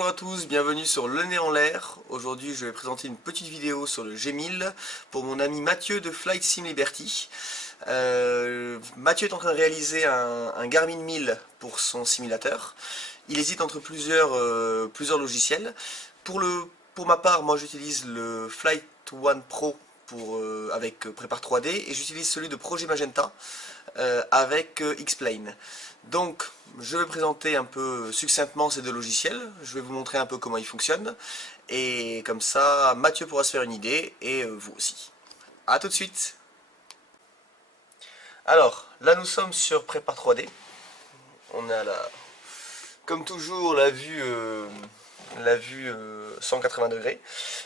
Bonjour à tous, bienvenue sur Le Nez en l'air. Aujourd'hui je vais présenter une petite vidéo sur le G1000 pour mon ami Mathieu de Flight Sim Liberty. Mathieu est en train de réaliser un Garmin 1000 pour son simulateur. Il hésite entre plusieurs logiciels. Pour ma part, moi j'utilise le Flight One Pro avec Prepare 3D et j'utilise celui de Projet Magenta avec X-Plane. Donc je vais présenter un peu succinctement ces deux logiciels, je vais vous montrer un peu comment ils fonctionnent et comme ça Mathieu pourra se faire une idée et vous aussi. A tout de suite. Alors là nous sommes sur Prepare 3D, on a comme toujours la vue 180 degrés.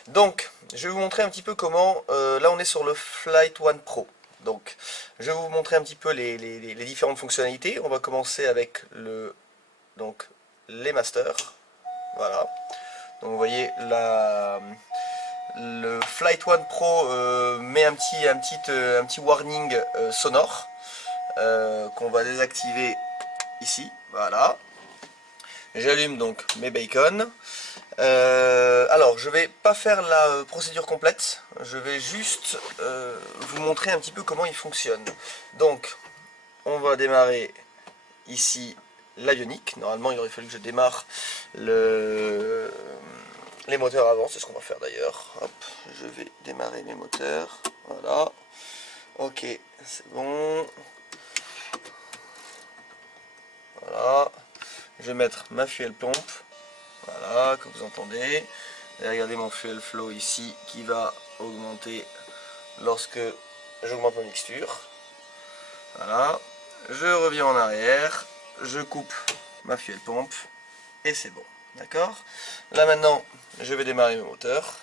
Donc je vais vous montrer un petit peu comment, là on est sur le Flight One Pro. Donc, je vais vous montrer un petit peu les différentes fonctionnalités. On va commencer avec les masters. Voilà. Donc, vous voyez, le Flight One Pro met un petit warning sonore qu'on va désactiver ici. Voilà. J'allume donc mes bacon. Alors, je vais pas faire la procédure complète, je vais juste vous montrer un petit peu comment il fonctionne. Donc, on va démarrer ici l'avionique. Normalement, il aurait fallu que je démarre les moteurs avant, c'est ce qu'on va faire d'ailleurs. Hop, je vais démarrer mes moteurs. Voilà. Ok, c'est bon. Voilà. Je vais mettre ma fuel pompe. Voilà, que vous entendez. Et regardez mon fuel flow ici qui va augmenter lorsque j'augmente ma mixture. Voilà. Je reviens en arrière. Je coupe ma fuel pompe. Et c'est bon. D'accord? Là maintenant, je vais démarrer mon moteur.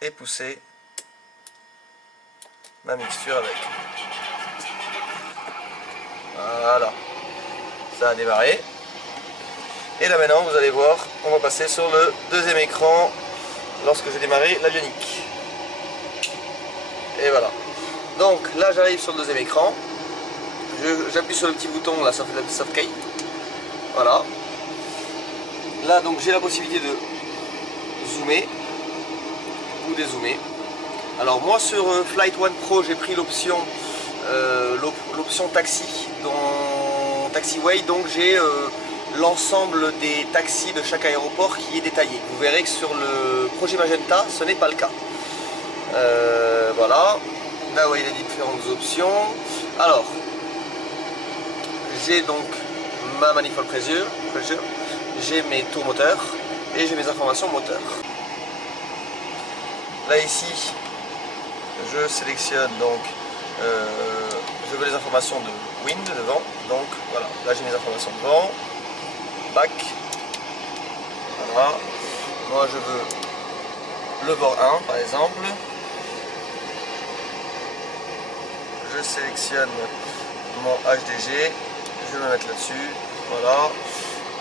Et pousser ma mixture avec. Voilà. Ça a démarré. Et là maintenant, vous allez voir, on va passer sur le deuxième écran lorsque je démarrer l'avionique. Et voilà. Donc là, j'arrive sur le deuxième écran. J'appuie sur le petit bouton, là, ça fait la soft-key. Voilà. Là, donc, j'ai la possibilité de zoomer ou dézoomer. Alors moi, sur Flight One Pro, j'ai pris l'option taxi, taxiway, donc j'ai l'ensemble des taxis de chaque aéroport qui est détaillé. Vous verrez que sur le projet Magenta, ce n'est pas le cas. Voilà. Là, vous voyez les différentes options. Alors, j'ai donc ma manifold pressure, j'ai mes tours moteurs et j'ai mes informations moteurs. Là, ici, je sélectionne donc, je veux les informations de wind, de vent. Donc, voilà. Là, j'ai mes informations de vent. Back. Voilà. Moi je veux le bord 1 par exemple. Je sélectionne mon HDG. Je vais me mettre là-dessus. Voilà.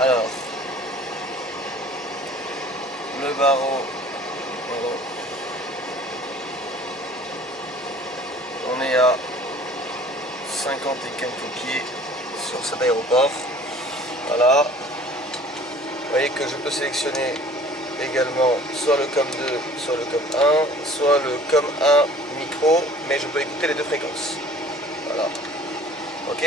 Alors, le barreau. Voilà. On est à 50 et quelques pieds sur cet aéroport. Voilà. Vous voyez que je peux sélectionner également soit le COM2, soit le COM1, soit le COM1 micro, mais je peux écouter les deux fréquences. Voilà. Ok.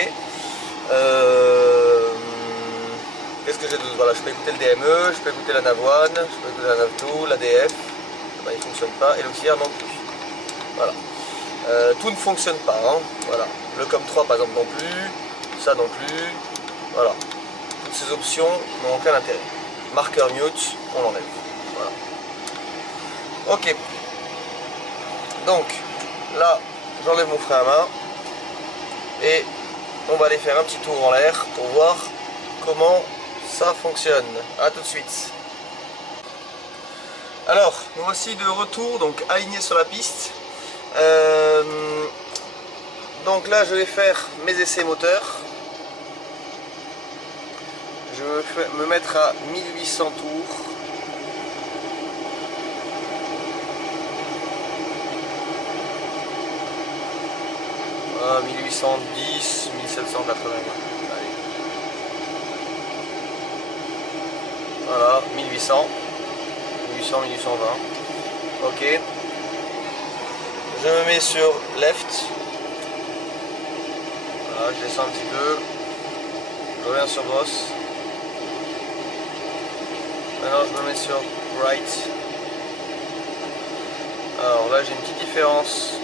Qu'est-ce que j'ai d'autre? Voilà, je peux écouter le DME, je peux écouter la NAV1, je peux écouter la NAV2, l'ADF. Ben, il ne fonctionne pas, et l'auxiliaire non plus. Voilà. Tout ne fonctionne pas. Hein. Voilà. Le COM3 par exemple non plus, ça non plus. Voilà. Toutes ces options n'ont aucun intérêt. Marqueur mute, on l'enlève. Voilà. Ok. Donc, là, j'enlève mon frein à main. Et on va aller faire un petit tour en l'air pour voir comment ça fonctionne. A tout de suite. Alors, nous voici de retour, donc alignés sur la piste. Donc là, je vais faire mes essais moteurs. Je vais me mettre à 1800 tours. Voilà, 1810, 1780. Allez. Voilà, 1800, 1800, 1820. Ok. Je me mets sur left. Voilà, je descends un petit peu. Je reviens sur boss. Maintenant je me mets sur right. Alors là j'ai une petite différence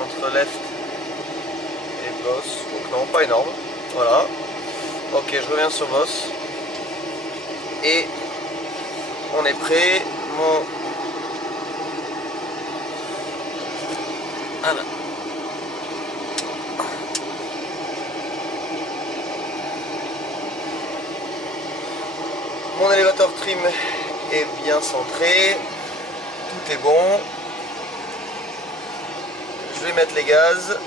entre left et boss. Donc non, pas énorme. Voilà. Ok, je reviens sur boss. Et on est prêt. Voilà. Mon élévateur trim est bien centré. Tout est bon. Je vais mettre les gaz.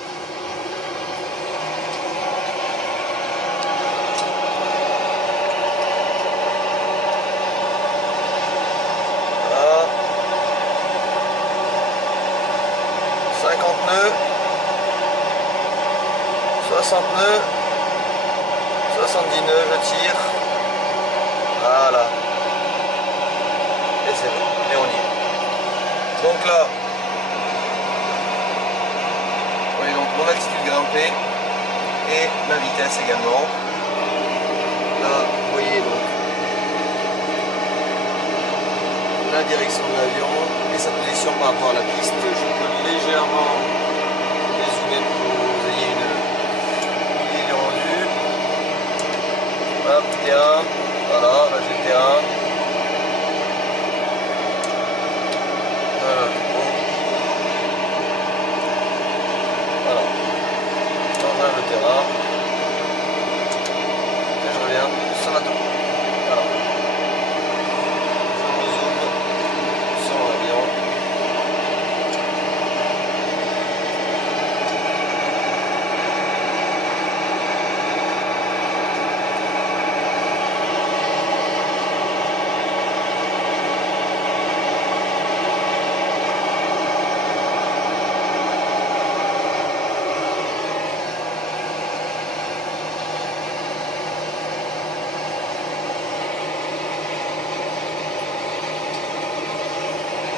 Voilà. 50 nœuds. 60 nœuds. 70 nœuds, je tire. Voilà. Et c'est bon. Et on y est. Donc là, vous voyez donc mon altitude grimpée et ma vitesse également. Là, vous voyez donc la direction de l'avion et sa position par rapport à la piste. Je peux légèrement dézoomer pour que vous ayez une idée du rendu. Hop, terrain. Voilà, là j'ai le terrain. Voilà. J'enlève le terrain. Et je reviens sur la tour. Voilà. Je rezoome sur l'avion.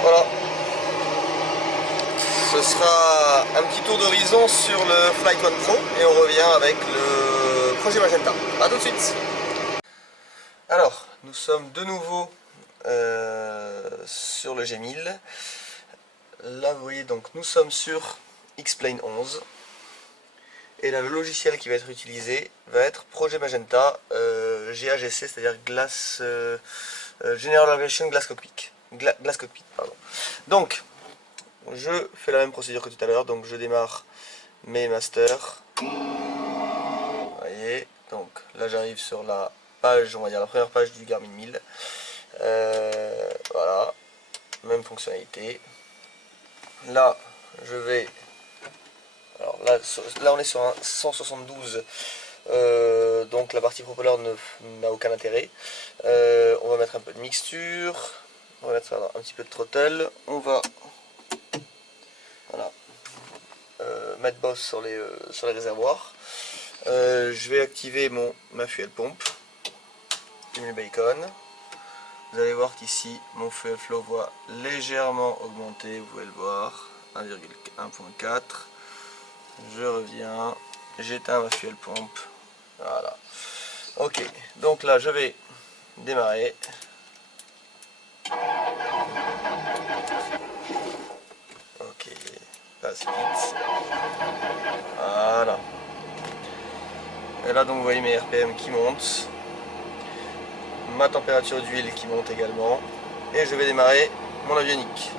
Voilà. Ce sera un petit tour d'horizon sur le Flight One Pro et on revient avec le projet Magenta. A tout de suite. Alors, nous sommes de nouveau sur le G1000. Là, vous voyez, donc nous sommes sur X-Plane 11. Et là, le logiciel qui va être utilisé va être Projet Magenta GAGC, c'est-à-dire General Aviation Glass Cockpit. Glass Cockpit, pardon. Donc, je fais la même procédure que tout à l'heure. Donc, je démarre mes masters. Vous voyez, donc là, j'arrive sur la page, on va dire la première page du Garmin 1000. Voilà, même fonctionnalité. Là, je vais. Alors là, on est sur un 172. Donc la partie propeller n'a aucun intérêt. On va mettre un peu de mixture. On va mettre un petit peu de throttle. On va voilà, mettre boss sur les réservoirs. Je vais activer ma fuel pompe. Fuel bacon. Vous allez voir qu'ici mon fuel flow va légèrement augmenter. Vous pouvez le voir. 1,1.4. Je reviens. J'éteins ma fuel pompe. Voilà. Ok. Donc là, je vais démarrer. Ok, là c'est vite. Voilà. Et là donc vous voyez mes RPM qui montent. Ma température d'huile qui monte également. Et je vais démarrer mon avionique.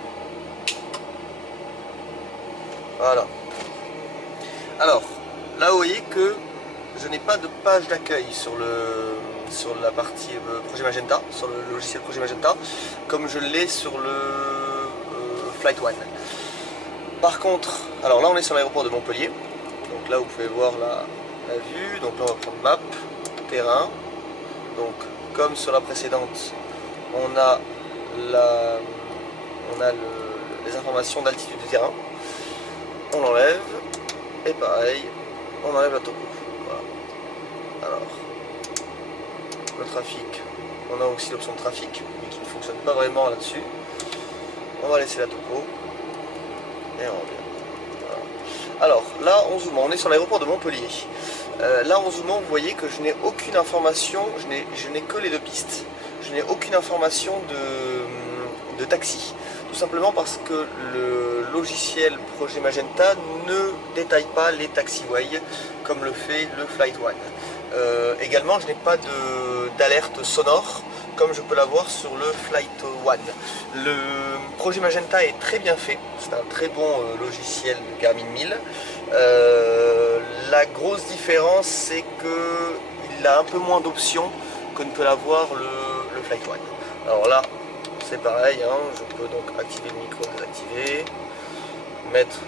Voilà. Alors, là vous voyez que je n'ai pas de page d'accueil sur la partie Projet Magenta, sur le logiciel Projet Magenta, comme je l'ai sur le Flight One. Par contre, alors là on est sur l'aéroport de Montpellier, donc là vous pouvez voir la vue, donc là on va prendre map, terrain, donc comme sur la précédente, on a les informations d'altitude du terrain, on l'enlève, et pareil, on enlève la topo. Voilà. Alors, le trafic, On a aussi l'option de trafic, mais qui ne fonctionne pas vraiment là-dessus. On va laisser la topo. Et on revient. Voilà. Alors, là, en zoomant, on est sur l'aéroport de Montpellier. Là, en zoomant, vous voyez que je n'ai aucune information, je n'ai que les deux pistes. Je n'ai aucune information de taxi. Tout simplement parce que le logiciel Projet Magenta ne détaille pas les taxiways comme le fait le Flight One. Également, je n'ai pas d'alerte sonore comme je peux l'avoir sur le Flight One. Le Projet Magenta est très bien fait, c'est un très bon logiciel de Garmin 1000. La grosse différence, c'est qu'il a un peu moins d'options que ne peut l'avoir le Flight One. Alors là, c'est pareil, hein, je peux donc activer le micro, désactiver, mettre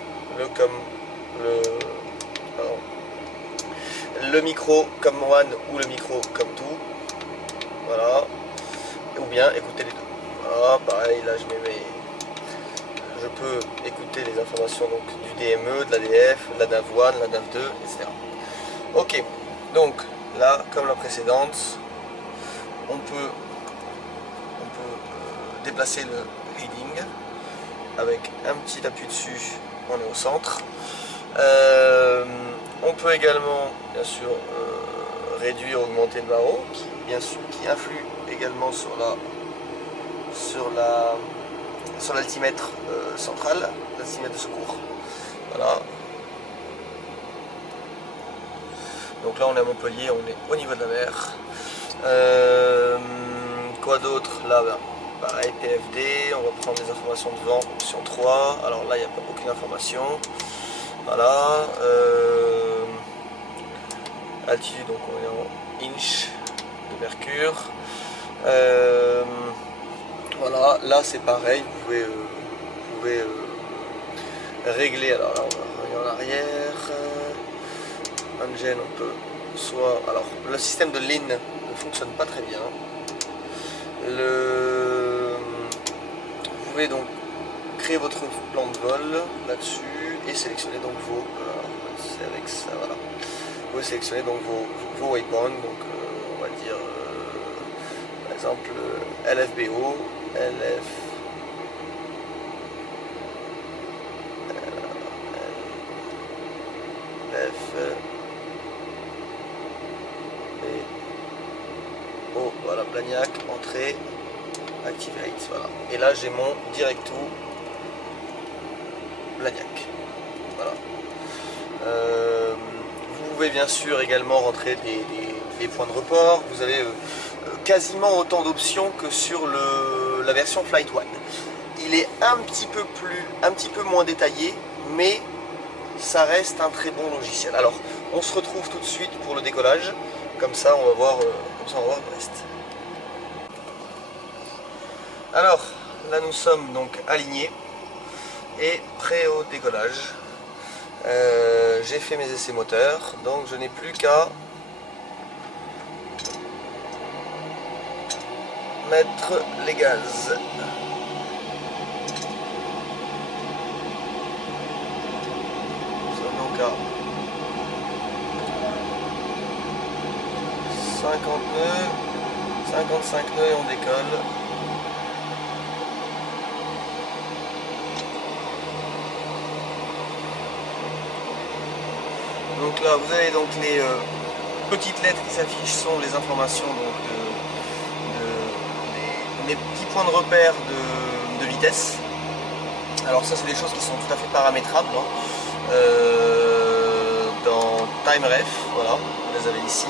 le micro comme one ou le micro comme tout, voilà, ou bien écouter les deux. Voilà, pareil, là je peux écouter les informations donc, du DME, de l'ADF, de la NAV1, de la NAV2, etc. Ok, donc là, comme la précédente, on peut déplacer le heading avec un petit appui dessus, on est au centre. On peut également bien sûr réduire, augmenter le barreau qui influe également sur l'altimètre central, l'altimètre de secours. Voilà. Donc là on est à Montpellier, on est au niveau de la mer. Quoi d'autre là ben, pareil, PFD, on va prendre les informations de vent, option 3. Alors là, il n'y a pas aucune information. Voilà. Altitude, donc on est en inch de mercure. Voilà, là c'est pareil, vous pouvez régler. Alors là, on va revenir en arrière. Engine, on peut soit. Alors, le système de LIN ne fonctionne pas très bien. Vous pouvez donc créer votre plan de vol là-dessus et sélectionner donc vos. C'est avec ça, voilà. Vous pouvez sélectionner donc vos waypoints, donc on va dire par exemple LFBO, LF. Voilà, Blagnac, entrée, activate, voilà. Et là j'ai mon directo Blagnac. Voilà. Vous pouvez bien sûr également rentrer des points de report. Vous avez quasiment autant d'options que sur la version Flight One. Il est un petit peu moins détaillé, mais ça reste un très bon logiciel. Alors, on se retrouve tout de suite pour le décollage. Comme ça, on va voir le reste. Alors, là nous sommes donc alignés et prêts au décollage. J'ai fait mes essais moteurs, donc je n'ai plus qu'à mettre les gaz. Donc à 50 nœuds, 55 nœuds et on décolle. Donc là vous avez donc les petites lettres qui s'affichent sont les informations donc les petits points de repère de vitesse. Alors ça c'est des choses qui sont tout à fait paramétrables hein. Dans TimeRef, voilà, vous les avez ici.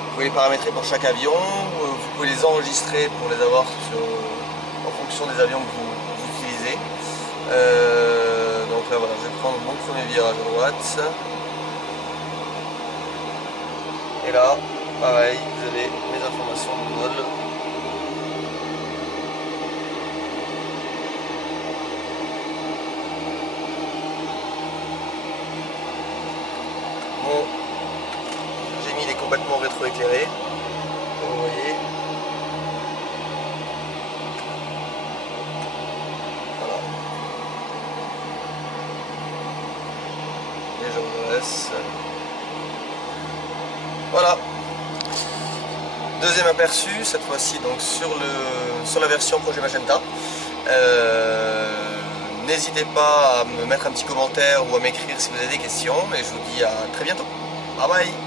Vous pouvez les paramétrer pour chaque avion, vous pouvez les enregistrer pour les avoir en fonction des avions que vous utilisez. Donc là voilà, je vais prendre mon premier virage à droite. Et là, pareil, vous avez mes informations de vol. Mon Gémil est complètement rétroéclairé, comme vous voyez. Voilà. Et je redresse. Voilà. Deuxième aperçu, cette fois-ci donc sur la version projet Magenta. N'hésitez pas à me mettre un petit commentaire ou à m'écrire si vous avez des questions et je vous dis à très bientôt. Bye bye.